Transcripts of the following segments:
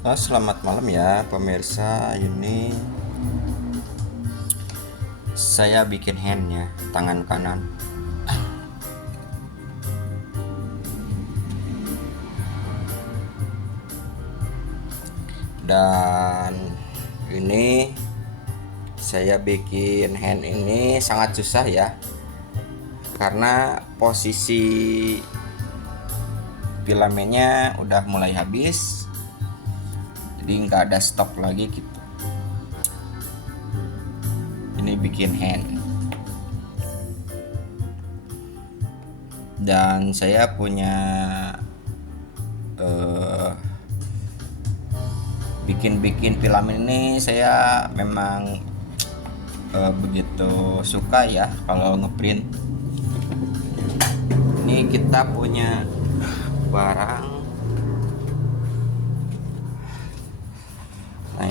Selamat malam ya pemirsa. Ini saya bikin hand ya, tangan kanan. Dan ini saya bikin hand ini sangat susah ya, karena posisi filamennya udah mulai habis, jadi nggak ada stok lagi gitu. Ini bikin hand, dan saya punya bikin filamen ini. Saya memang begitu suka ya kalau ngeprint. Ini kita punya barang. Nah,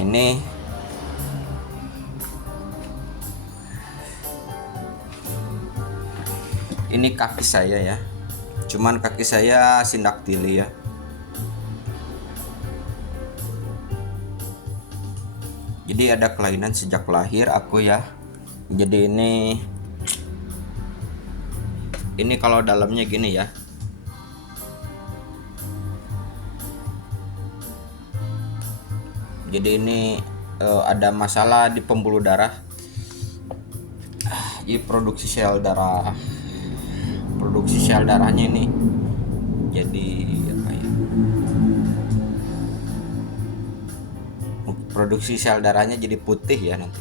ini kaki saya ya. Cuman kaki saya sindaktili ya. Jadi ada kelainan sejak lahir aku ya. Jadi ini kalau dalamnya gini ya. Jadi ini ada masalah di pembuluh darah. Jadi produksi sel darahnya ini jadi apa ya? Produksi sel darahnya jadi putih ya nanti.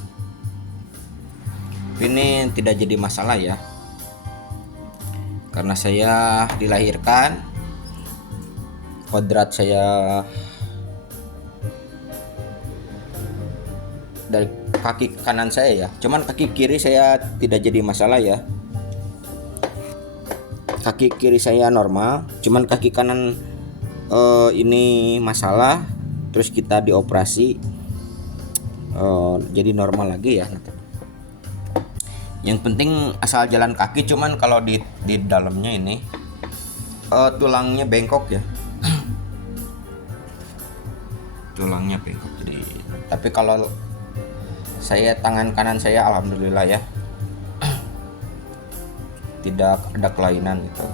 Ini tidak jadi masalah ya, karena saya dilahirkan kodrat saya dari kaki kanan saya ya. Cuman kaki kiri saya tidak jadi masalah ya. Kaki kiri saya normal, cuman kaki kanan ini masalah. Terus kita dioperasi, jadi normal lagi ya. Yang penting asal jalan kaki. Cuman kalau di dalamnya ini tulangnya bengkok ya. Tulangnya bengkok. Jadi, tapi kalau saya tangan kanan saya alhamdulillah ya, tidak ada kelainan gitu.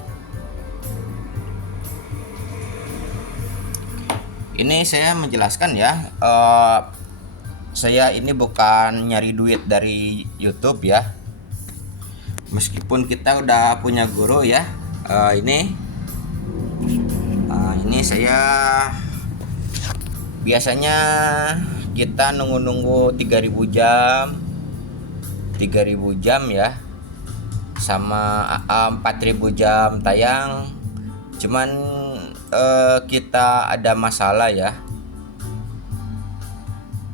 Ini saya menjelaskan ya, saya ini bukan nyari duit dari YouTube ya. Meskipun kita udah punya guru ya. Ini saya biasanya kita nunggu 3000 jam ya, sama 4000 jam tayang. Cuman kita ada masalah ya.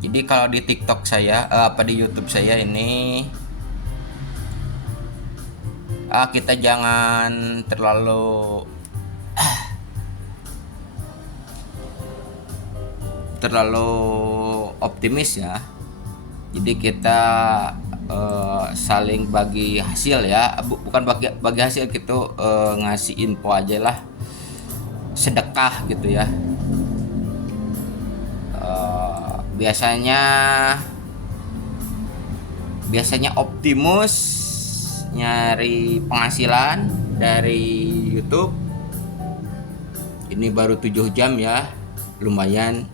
Jadi kalau di TikTok saya di YouTube saya ini, kita jangan terlalu optimis ya. Jadi kita saling bagi hasil ya, bukan bagi hasil gitu, ngasih info aja lah, sedekah gitu ya. Biasanya optimus nyari penghasilan dari YouTube. Ini baru 7 jam ya, lumayan.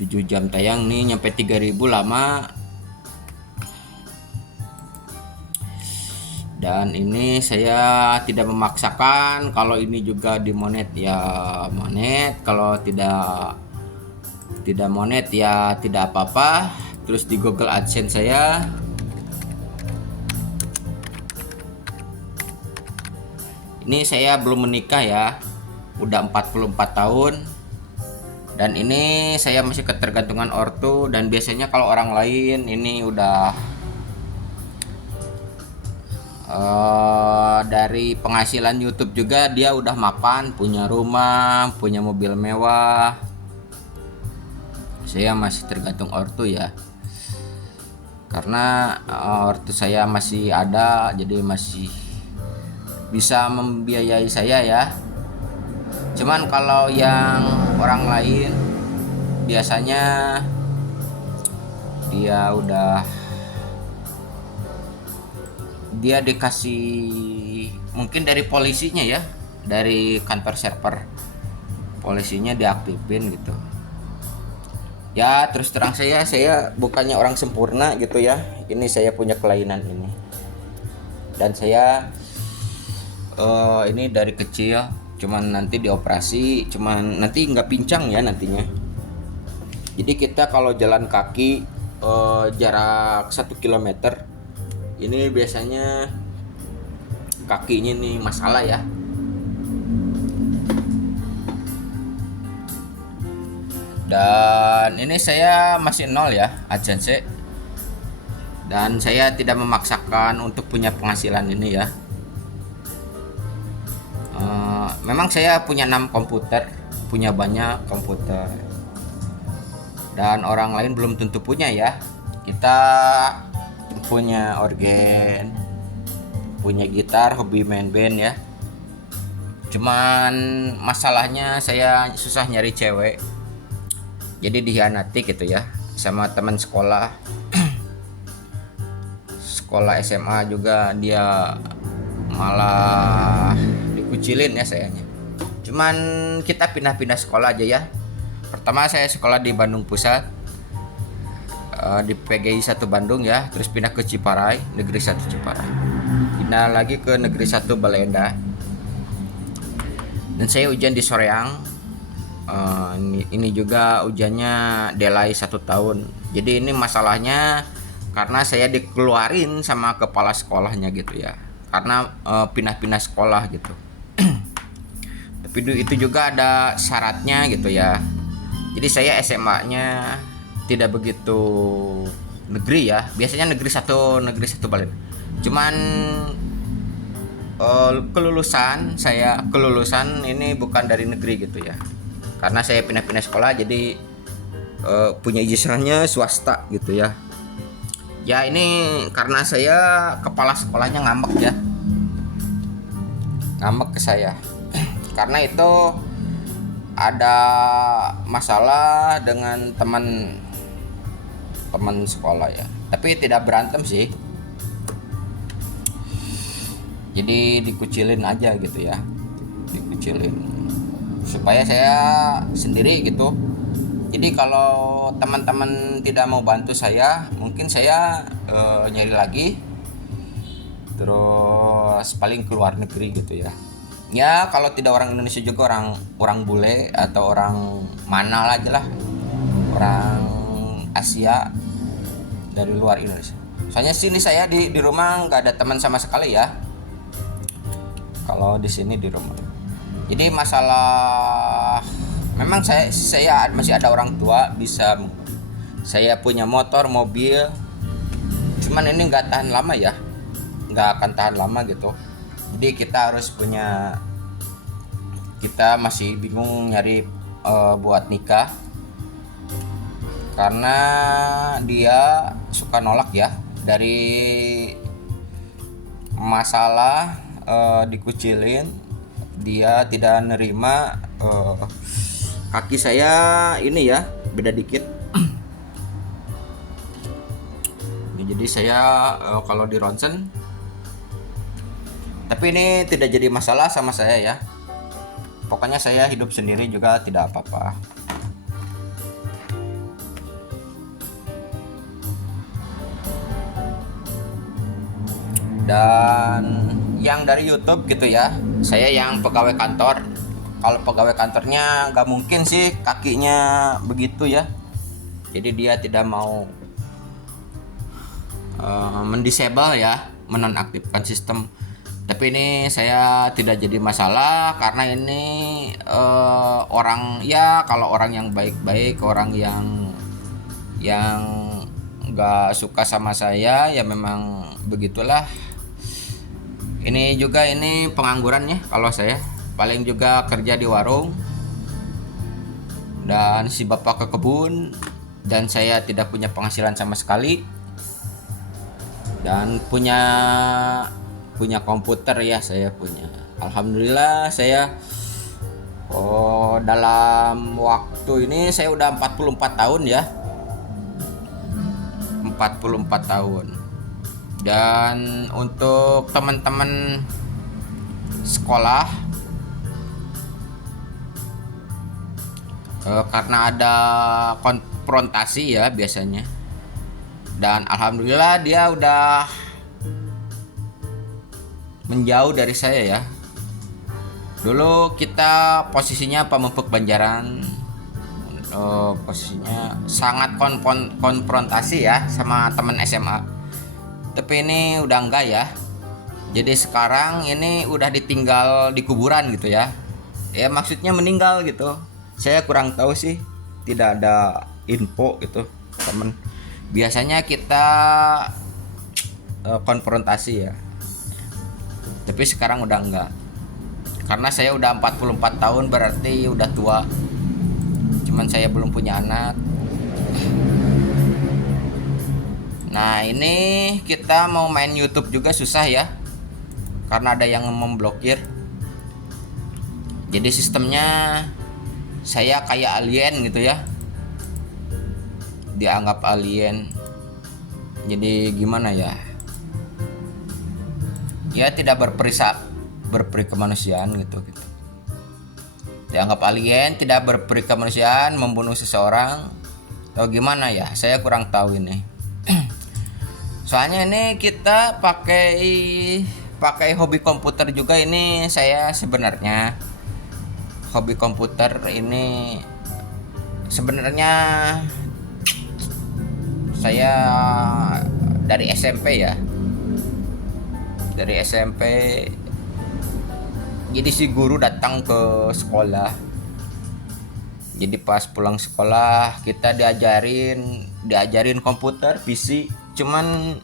7 jam tayang nih, nyampe 3000 lama. Dan ini saya tidak memaksakan. Kalau ini juga dimonet ya monet, kalau tidak monet ya tidak apa-apa. Terus di Google AdSense saya, ini saya belum menikah ya, udah 44 tahun. Dan ini saya masih ketergantungan ortu. Dan biasanya kalau orang lain ini udah dari penghasilan YouTube juga, dia udah mapan, punya rumah, punya mobil mewah. Saya masih tergantung ortu ya, karena ortu saya masih ada, jadi masih bisa membiayai saya ya. Cuman kalau yang orang lain biasanya dia dikasih mungkin dari polisinya ya, dari kantor server polisinya diaktifin gitu ya. Terus terang saya bukannya orang sempurna gitu ya, ini saya punya kelainan ini, dan saya ini dari kecil cuman nanti dioperasi, cuman nanti nggak pincang ya nantinya. Jadi kita kalau jalan kaki jarak 1 kilometer ini biasanya kakinya nih masalah ya. Dan ini saya masih nol ya AdSense, dan saya tidak memaksakan untuk punya penghasilan ini ya. Memang saya punya 6 komputer, punya banyak komputer, dan orang lain belum tentu punya ya. Kita punya organ, punya gitar, hobi main band ya. Cuman masalahnya saya susah nyari cewek, jadi dihianati gitu ya sama teman sekolah. Sekolah SMA juga dia malah dikucilin ya sayanya. Cuman kita pindah-pindah sekolah aja ya. Pertama saya sekolah di Bandung Pusat, di PGI 1 Bandung ya, terus pindah ke Ciparai, Negeri 1 Ciparai, pindah lagi ke Negeri 1 Balenda, dan saya ujian di Soreang. Ini juga ujiannya delay 1 tahun. Jadi ini masalahnya karena saya dikeluarin sama kepala sekolahnya gitu ya, karena pindah-pindah sekolah gitu. Tapi itu juga ada syaratnya gitu ya. Jadi saya SMA-nya tidak begitu negeri ya, biasanya negeri satu Balen. Cuman kelulusan ini bukan dari negeri gitu ya, karena saya pindah-pindah sekolah, jadi punya ijazahnya swasta gitu ya. Ya ini karena saya kepala sekolahnya ngambek ke saya karena itu ada masalah dengan teman sekolah ya, tapi tidak berantem sih, jadi dikucilin aja gitu ya, dikucilin supaya saya sendiri gitu. Jadi kalau teman-teman tidak mau bantu saya, mungkin saya nyari lagi, terus paling ke luar negeri gitu ya. Ya kalau tidak orang Indonesia juga orang bule atau orang mana aja lah, orang Asia dari luar Indonesia. Soalnya sini saya di rumah nggak ada teman sama sekali ya. Kalau di sini di rumah. Jadi masalah memang saya masih ada orang tua, bisa saya punya motor, mobil. Cuman ini nggak tahan lama ya. Nggak akan tahan lama gitu. Jadi kita masih bingung nyari buat nikah, karena dia suka nolak ya, dari masalah dikucilin, dia tidak nerima kaki saya ini ya beda dikit. Jadi saya kalau di ronsen, tapi ini tidak jadi masalah sama saya ya. Pokoknya saya hidup sendiri juga tidak apa-apa. Dan yang dari YouTube gitu ya, saya yang pegawai kantor. Kalau pegawai kantornya nggak mungkin sih kakinya begitu ya. Jadi dia tidak mau mendisable ya, menonaktifkan sistem. Tapi ini saya tidak jadi masalah karena ini orang ya, kalau orang yang baik-baik, orang yang nggak suka sama saya ya memang begitulah. Ini juga ini pengangguran ya, kalau saya paling juga kerja di warung, dan si bapak ke kebun, dan saya tidak punya penghasilan sama sekali, dan punya komputer ya, saya punya. Alhamdulillah saya Oh, dalam waktu ini saya udah 44 tahun ya. 44 tahun. Dan untuk teman-teman sekolah, karena ada konfrontasi ya biasanya. Dan alhamdulillah dia udah menjauh dari saya ya. Dulu kita posisinya Pamupuk Banjaran, posisinya sangat konfrontasi ya sama teman SMA. Tapi ini udah enggak ya. Jadi sekarang ini udah ditinggal di kuburan gitu ya. Ya maksudnya meninggal gitu. Saya kurang tahu sih, tidak ada info gitu temen. Biasanya kita konfrontasi ya. Tapi sekarang udah enggak. Karena saya udah 44 tahun berarti udah tua. Cuman saya belum punya anak. Nah, ini kita mau main YouTube juga susah ya. Karena ada yang memblokir. Jadi sistemnya saya kayak alien gitu ya. Dianggap alien. Jadi gimana ya? Ya tidak berperi kemanusiaan gitu. Dianggap alien, tidak berperi kemanusiaan, membunuh seseorang atau gimana ya? Saya kurang tahu ini. Soalnya ini kita pakai hobi komputer juga. Ini saya sebenarnya hobi komputer ini sebenarnya saya dari SMP ya. Dari SMP. Jadi si guru datang ke sekolah. Jadi pas pulang sekolah kita diajarin komputer, PC. Cuman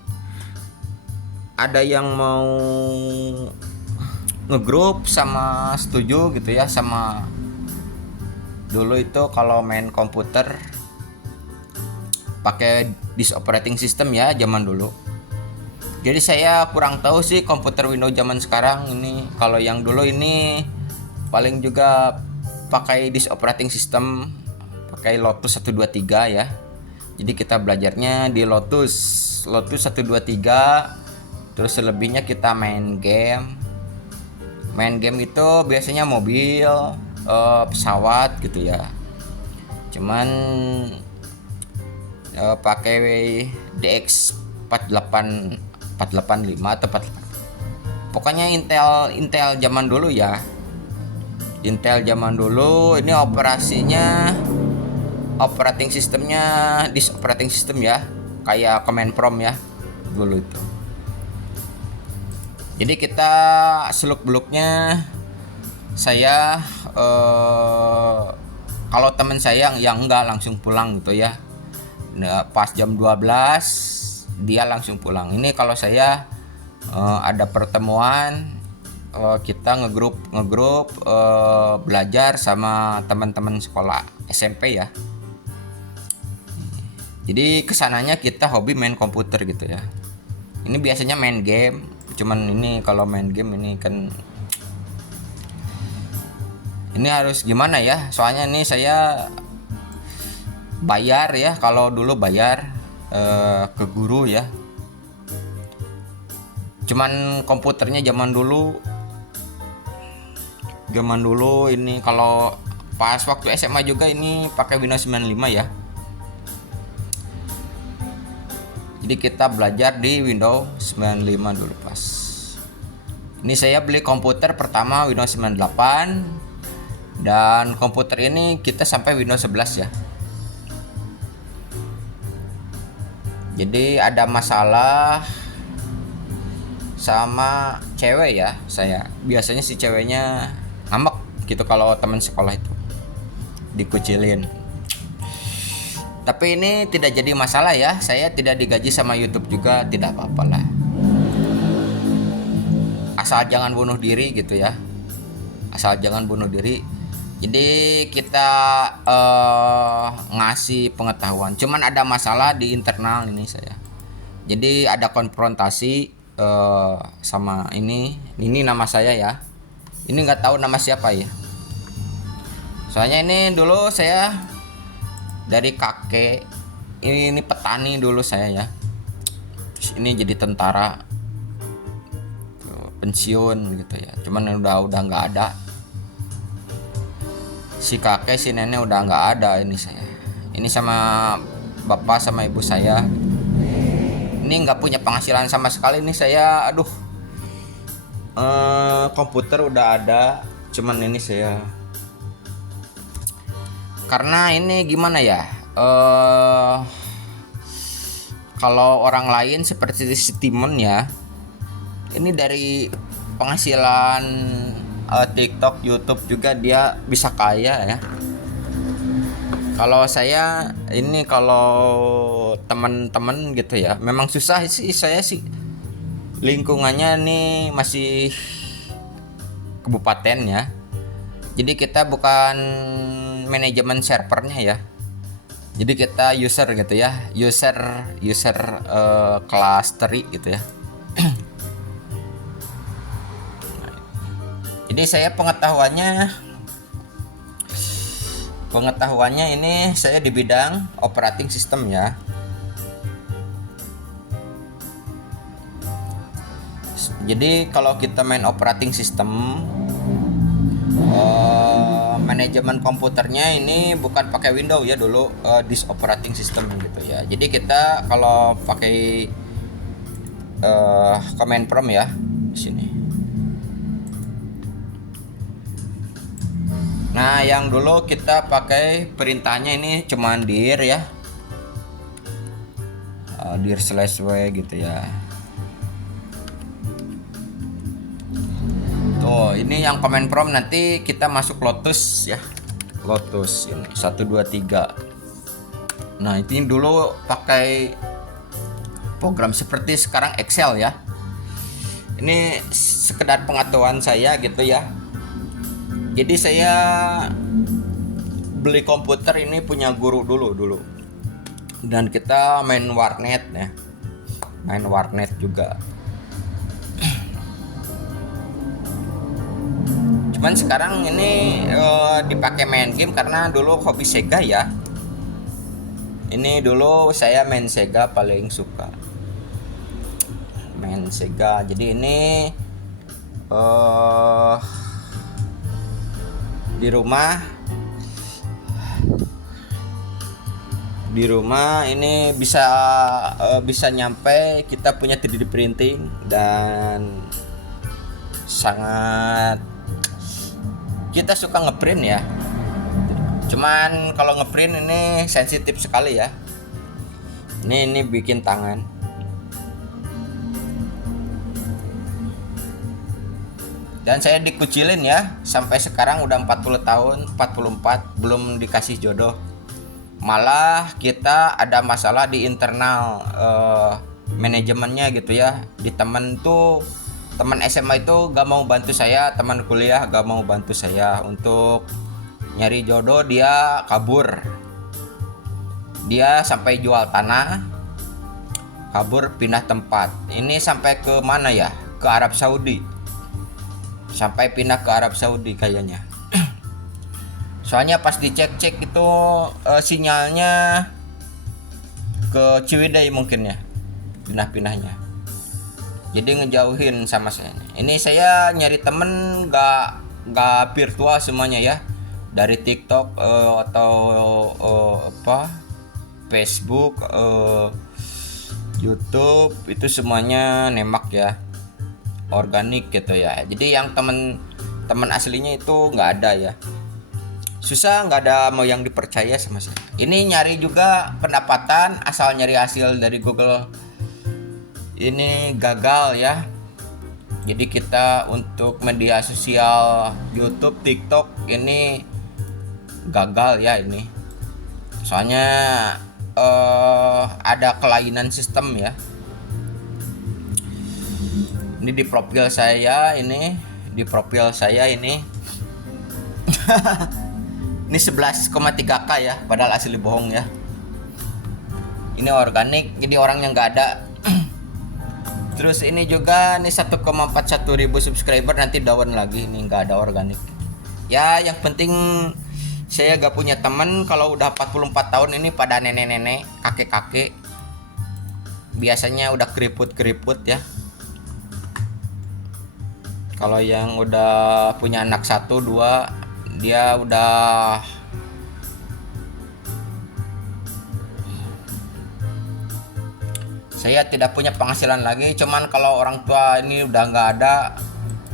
ada yang mau ngegrup sama setuju gitu ya sama. Dulu itu kalau main komputer pakai disk operating system ya zaman dulu. Jadi saya kurang tahu sih komputer Windows zaman sekarang ini. Kalau yang dulu ini paling juga pakai disk operating system, pakai Lotus 123 ya. Jadi kita belajarnya di Lotus 123. Terus selebihnya kita main game. Main game itu biasanya mobil, pesawat gitu ya. Cuman pakai DX 485 atau 48. Pokoknya Intel zaman dulu ya. Intel zaman dulu ini operating sistemnya disk operating system ya. Kayak Command Prompt ya dulu itu. Jadi kita seluk-beluknya saya kalau teman saya yang enggak langsung pulang gitu ya. Nah, pas jam 12 dia langsung pulang. Ini kalau saya ada pertemuan, kita ngegrup belajar sama teman-teman sekolah SMP ya. Jadi kesananya kita hobi main komputer gitu ya. Ini biasanya main game. Cuman ini kalau main game ini kan ini harus gimana ya? Soalnya ini saya bayar ya. Kalau dulu bayar ke guru ya. Cuman komputernya zaman dulu ini kalau pas waktu SMA juga ini pakai Windows 95 ya. Jadi kita belajar di Windows 95 dulu pas. Ini saya beli komputer pertama Windows 98 dan komputer ini kita sampai Windows 11 ya. Jadi ada masalah sama cewek ya saya. Biasanya si ceweknya ngambek gitu kalau teman sekolah itu dikucilin. Tapi ini tidak jadi masalah ya. Saya tidak digaji sama YouTube juga, tidak apa-apa lah. Asal jangan bunuh diri gitu ya. Asal jangan bunuh diri. Jadi kita ngasih pengetahuan. Cuman ada masalah di internal ini saya. Jadi ada konfrontasi sama ini nama saya ya. Ini nggak tahu nama siapa ya. Soalnya ini dulu saya dari kakek, ini petani dulu saya ya. Terus ini jadi tentara, pensiun gitu ya. Cuman udah nggak ada. Si kakek si nenek udah nggak ada, ini saya. Ini sama bapak sama ibu saya. Ini nggak punya penghasilan sama sekali nih saya. Aduh, komputer udah ada, cuman ini saya karena ini gimana ya, kalau orang lain seperti si Timon ya, ini dari penghasilan TikTok, YouTube juga dia bisa kaya ya. Kalau saya ini, kalau teman-teman gitu ya, memang susah sih. Saya sih lingkungannya nih masih kabupaten ya. Jadi kita bukan manajemen servernya ya. Jadi kita user gitu ya, user kelas teri gitu ya. Jadi saya pengetahuannya ini saya di bidang operating system ya. Jadi kalau kita main operating system, manajemen komputernya ini bukan pakai Windows ya dulu, disk operating system gitu ya. Jadi kita kalau pakai command prompt ya di sini. Nah, yang dulu kita pakai perintahnya ini cuman dir ya, dir /w gitu ya. Tuh, ini yang command prompt, nanti kita masuk Lotus ya. Lotus ini 1 2 3. Nah, ini dulu pakai program seperti sekarang Excel ya. Ini sekedar pengetahuan saya gitu ya. Jadi saya beli komputer ini punya guru dulu. Dan kita main warnet ya. Main warnet juga. Cuman sekarang ini dipakai main game karena dulu hobi Sega ya. Ini dulu saya main Sega, paling suka main Sega. Jadi ini di rumah ini bisa nyampe kita punya 3D printing dan sangat kita suka ngeprint ya. Cuman kalau ngeprint ini sensitif sekali ya. Ini bikin tangan. Dan saya dikucilin ya, sampai sekarang udah 40 tahun, 44 belum dikasih jodoh. Malah kita ada masalah di internal manajemennya gitu ya. Di teman SMA itu gak mau bantu saya, teman kuliah gak mau bantu saya untuk nyari jodoh. Dia kabur, dia sampai jual tanah, kabur pindah tempat. Ini sampai ke mana ya, ke Arab Saudi. Sampai pindah ke Arab Saudi kayaknya. Soalnya pas dicek itu sinyalnya ke Ciwidey mungkin ya, pindah-pindahnya. Jadi ngejauhin sama saya. Ini saya nyari temen gak virtual semuanya ya, dari TikTok atau Facebook, YouTube, itu semuanya nembak ya, organik gitu ya. Jadi yang teman aslinya itu nggak ada ya, susah, nggak ada mau yang dipercaya sama saya. Ini nyari juga pendapatan asal nyari hasil dari Google ini gagal ya. Jadi kita untuk media sosial YouTube, TikTok ini gagal ya ini. Soalnya ada kelainan sistem ya. Ini di profil saya ini, ini 11,3K ya, padahal asli bohong ya. Ini organik, jadi orangnya nggak ada. Terus ini juga nih 1,41 ribu subscriber, nanti down lagi, ini nggak ada organik. Ya yang penting Saya gak punya temen kalau udah 44 tahun ini pada nenek-nenek, kakek-kakek. Biasanya udah keriput-keriput ya. Kalau yang udah punya anak 1, 2, dia udah saya tidak punya penghasilan lagi. Cuman kalau orang tua ini udah nggak ada,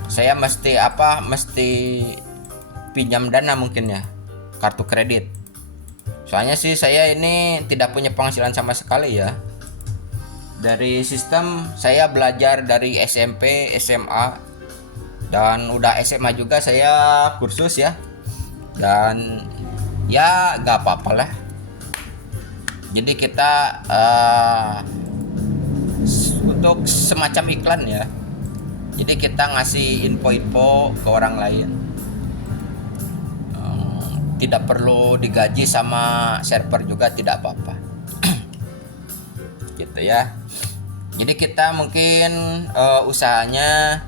saya mesti pinjam dana mungkin ya, kartu kredit. Soalnya sih saya ini tidak punya penghasilan sama sekali ya. Dari sistem saya belajar dari SMP, SMA, dan udah SMA juga saya kursus ya. Dan ya nggak apa-apa lah. Jadi kita untuk semacam iklan ya. Jadi kita ngasih info-info ke orang lain. Tidak perlu digaji sama server juga, tidak apa-apa. Gitu ya. Jadi kita mungkin usahanya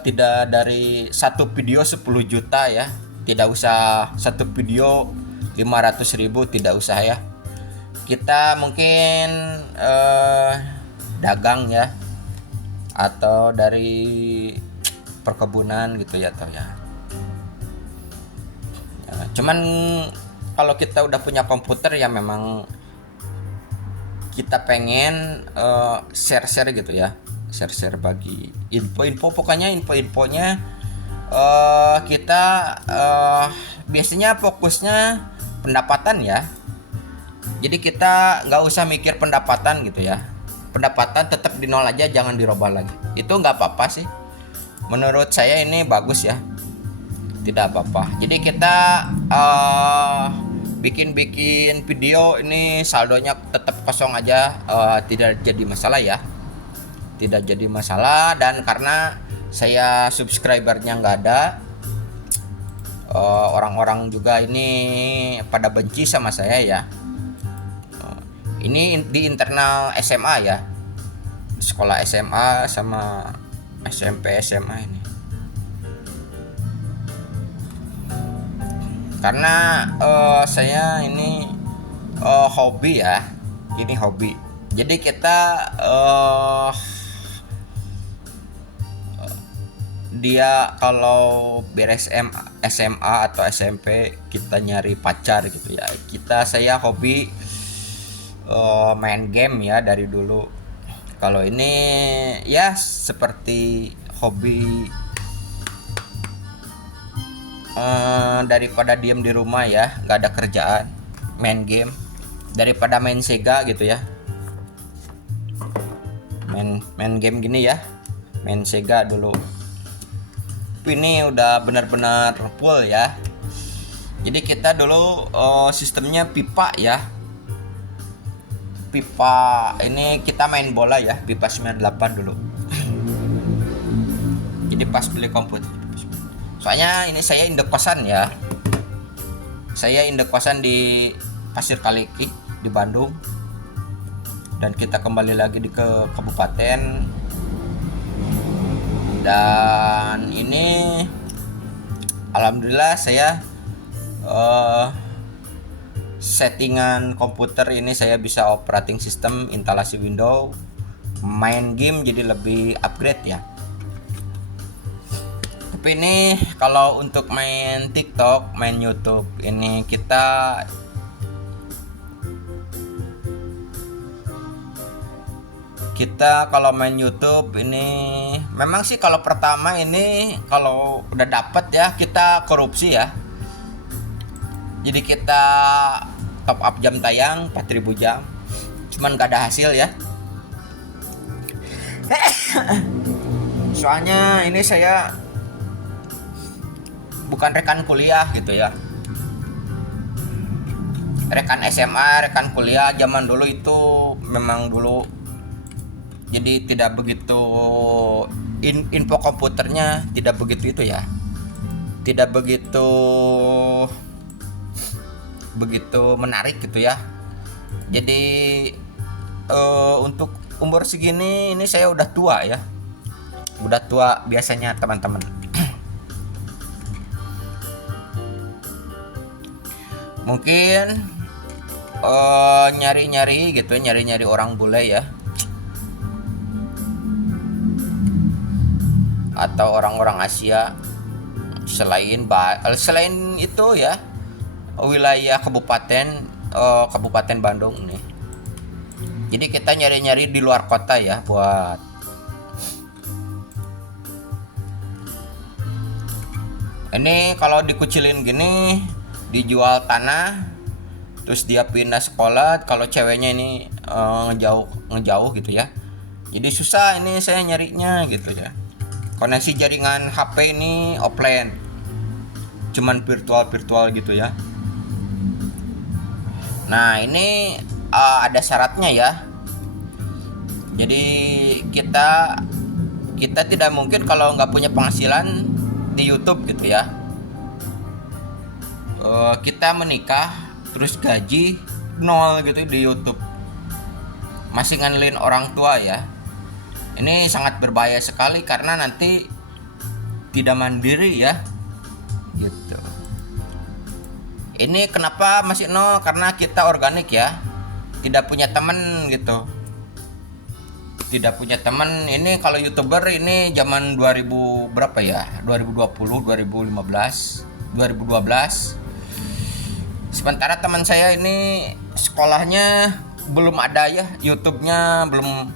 tidak dari satu video 10 juta ya. Tidak usah satu video 500.000, tidak usah ya. Kita mungkin dagang ya, atau dari perkebunan gitu ya, atau ya. Cuman kalau kita udah punya komputer ya memang kita pengen share-share gitu ya, share-share bagi info-info, pokoknya info-infonya kita biasanya fokusnya pendapatan ya. Jadi kita nggak usah mikir pendapatan gitu ya. Pendapatan tetap di nol aja, jangan dirubah lagi. Itu nggak apa-apa sih. Menurut saya ini bagus ya. Tidak apa-apa. Jadi kita bikin video ini saldonya tetap kosong aja, tidak jadi masalah ya. Tidak jadi masalah. Dan karena saya subscribernya nggak ada, orang-orang juga ini pada benci sama saya ya. Ini di internal SMA ya, sekolah SMA sama SMP SMA ini. Karena saya ini hobi ya, ini hobi. Jadi kita dia kalau beres SMA atau SMP kita nyari pacar gitu ya. Saya hobi main game ya dari dulu. Kalau ini ya seperti hobi daripada diem di rumah ya, nggak ada kerjaan, main game daripada main Sega gitu ya. Main game gini ya, main Sega dulu. Ini udah benar-benar full ya. Jadi kita dulu sistemnya pipa ya. Pipa ini kita main bola ya, pipa 98 dulu. Jadi pas beli komputer. Soalnya ini saya indek-kosan ya. Saya indek-kosan di Pasir Kaliki di Bandung. Dan kita kembali lagi ke kabupaten. Dan ini alhamdulillah saya settingan komputer ini saya bisa operating system, instalasi Windows, main game jadi lebih upgrade ya. Tapi ini kalau untuk main TikTok, main YouTube ini kita kalau main YouTube ini memang sih kalau pertama ini kalau udah dapat ya kita korupsi ya. Jadi kita top up jam tayang 4.000 jam, cuman gak ada hasil ya. Soalnya ini saya bukan rekan kuliah gitu ya, rekan SMA, rekan kuliah zaman dulu itu memang dulu. Jadi tidak begitu info komputernya tidak begitu itu ya, tidak begitu menarik gitu ya. Jadi untuk umur segini ini saya udah tua ya, udah tua biasanya teman-teman. Mungkin nyari-nyari gitu, nyari-nyari orang bule ya, atau orang-orang Asia selain itu ya, wilayah Kabupaten Bandung nih. Jadi kita nyari-nyari di luar kota ya, buat ini kalau dikucilin gini, dijual tanah, terus dia pindah sekolah. Kalau ceweknya ini ngejauh gitu ya, jadi susah ini saya nyarinya gitu ya. Koneksi jaringan HP ini offline, cuman virtual gitu ya. Nah ini ada syaratnya ya. Jadi kita tidak mungkin kalau nggak punya penghasilan di YouTube gitu ya. Kita menikah terus gaji nol gitu di YouTube, masih ngandelin orang tua ya. Ini sangat berbahaya sekali karena nanti tidak mandiri ya gitu. Ini kenapa masih nol? Karena kita organik ya, tidak punya teman gitu, tidak punya teman. Ini kalau YouTuber ini zaman 2000 berapa ya, 2020, 2015, 2012. Sementara teman saya ini sekolahnya belum ada ya, YouTube-nya belum,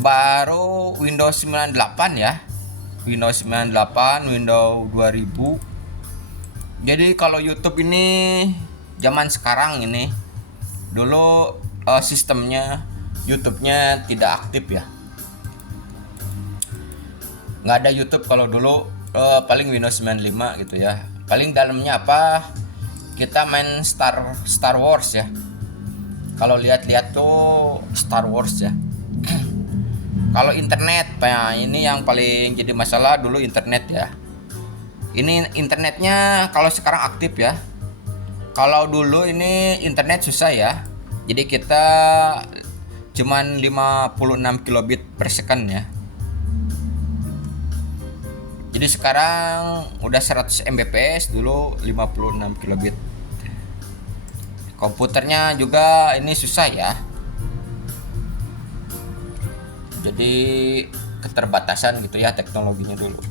baru Windows 98 ya, Windows 98, Windows 2000. Jadi kalau YouTube ini zaman sekarang ini, dulu sistemnya YouTube-nya tidak aktif ya, nggak ada YouTube kalau dulu. Paling Windows 95 gitu ya. Paling dalamnya apa, kita main Star Wars ya. Kalau lihat-lihat tuh Star Wars ya. Kalau internet, nah ini yang paling jadi masalah dulu, internet ya. Ini internetnya kalau sekarang aktif ya. Kalau dulu ini internet susah ya. Jadi kita cuman 56 kilobit per second ya. Jadi sekarang udah 100 Mbps, dulu 56 kilobit. Komputernya juga ini susah ya. Jadi keterbatasan gitu ya teknologinya dulu.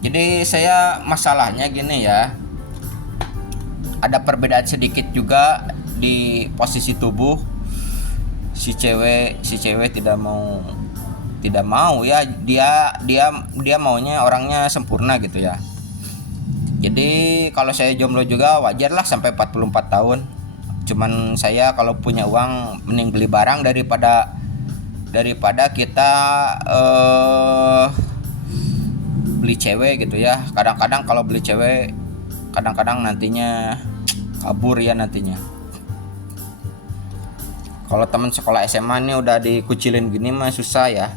Jadi saya masalahnya gini ya, ada perbedaan sedikit juga di posisi tubuh. Si cewek tidak mau ya, dia maunya orangnya sempurna gitu ya. Jadi kalau saya jomblo juga wajar lah sampai 44 tahun. Cuman saya kalau punya uang mending beli barang daripada kita beli cewek gitu ya. Kadang-kadang kalau beli cewek, kadang-kadang nantinya kabur ya nantinya. Kalau teman sekolah SMA ini udah dikucilin gini mah susah ya.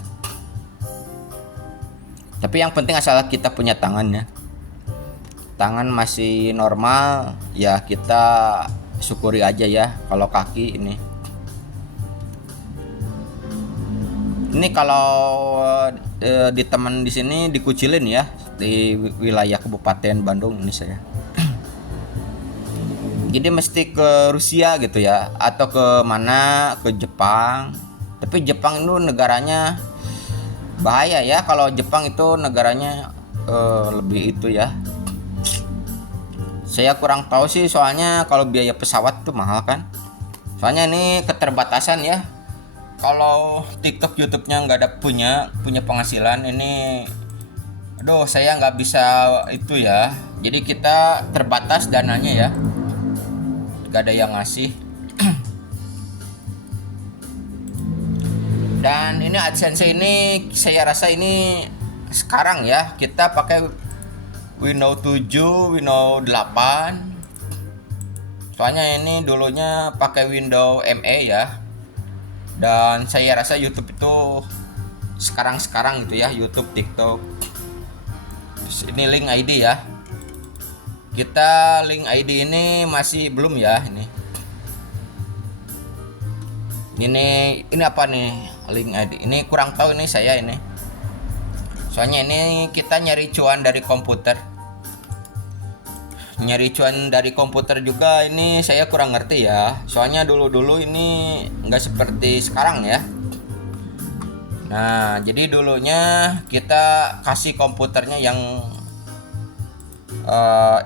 Tapi yang penting asal kita punya tangan ya. Tangan masih normal ya, kita syukuri aja ya. Kalau kaki ini kalau di teman di sini dikucilin ya, di wilayah Kabupaten Bandung ini saya. Jadi mesti ke Rusia gitu ya, atau ke mana, ke Jepang. Tapi Jepang itu negaranya bahaya ya. Kalau Jepang itu negaranya lebih itu ya. Saya kurang tahu sih, soalnya kalau biaya pesawat tuh mahal kan. Soalnya ini keterbatasan ya. Kalau TikTok, YouTube-nya nggak ada punya penghasilan ini, aduh saya nggak bisa itu ya. Jadi kita terbatas dananya ya, nggak ada yang ngasih. Dan ini AdSense ini saya rasa ini sekarang ya kita pakai Windows 7, Windows 8. Soalnya ini dulunya pakai Windows ME ya. Dan saya rasa YouTube itu sekarang gitu ya, YouTube, TikTok. Terus ini link ID ya. Kita link ID ini masih belum ya ini. Ini apa nih link ID? Ini kurang tahu ini saya ini. Soalnya ini kita nyari cuan dari komputer. nyari cuan dari komputer juga ini saya kurang ngerti ya. Soalnya dulu-dulu ini nggak seperti sekarang ya. Nah, jadi dulunya kita kasih komputernya yang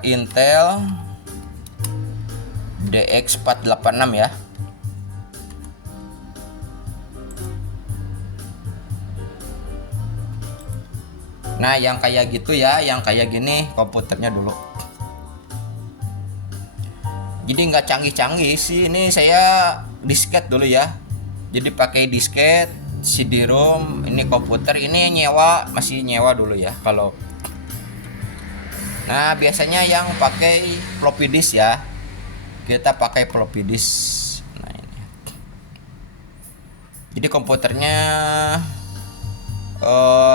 Intel DX486 ya. Nah, yang kayak gitu ya, yang kayak gini komputernya dulu. Jadi nggak canggih-canggih sih, ini saya disket dulu ya. Jadi pakai disket, CD-ROM, ini komputer ini nyewa, masih nyewa dulu ya kalau. Nah, biasanya yang pakai floppy disk ya. Kita pakai floppy disk. Nah, ini. Jadi komputernya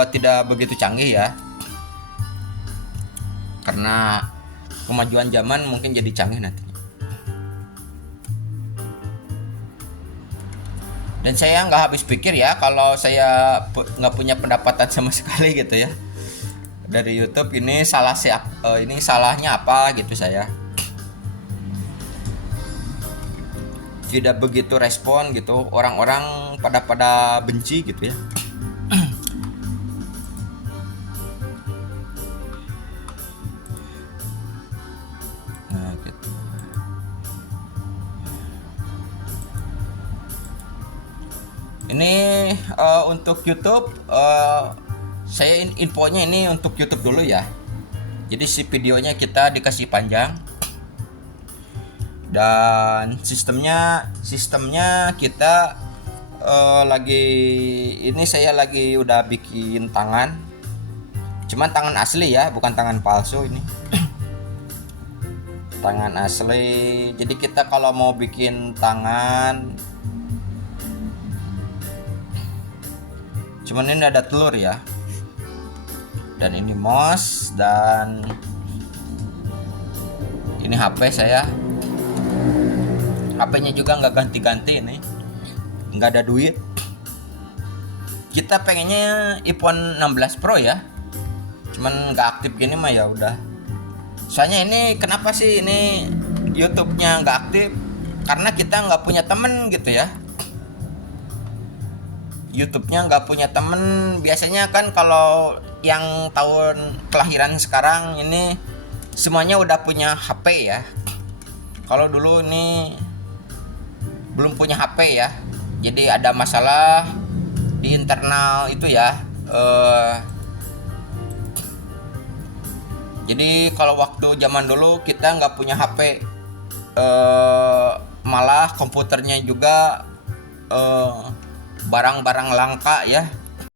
tidak begitu canggih ya, karena kemajuan zaman mungkin jadi canggih nanti. Dan saya nggak habis pikir ya kalau saya nggak punya pendapatan sama sekali gitu ya dari YouTube. Ini ini salahnya apa gitu, saya tidak begitu respon gitu, orang-orang pada benci gitu ya. Ini untuk YouTube, saya infonya ini untuk YouTube dulu ya. Jadi si videonya kita dikasih panjang, dan sistemnya kita saya lagi udah bikin tangan, cuman tangan asli ya, bukan tangan palsu ini. Tangan asli. Jadi kita kalau mau bikin tangan, cuman ini ada telur ya, dan ini mouse, dan ini HP saya. HP-nya juga nggak ganti-ganti, ini nggak ada duit. Kita pengennya iPhone 16 Pro ya, cuman nggak aktif gini mah ya udah. Soalnya ini kenapa sih ini YouTube-nya nggak aktif? Karena kita nggak punya temen gitu ya. YouTube-nya nggak punya temen. Biasanya kan kalau yang tahun kelahiran sekarang ini semuanya udah punya HP ya. Kalau dulu ini belum punya HP ya. Jadi ada masalah di internal itu ya. Jadi kalau waktu zaman dulu kita nggak punya HP, malah komputernya juga barang-barang langka ya.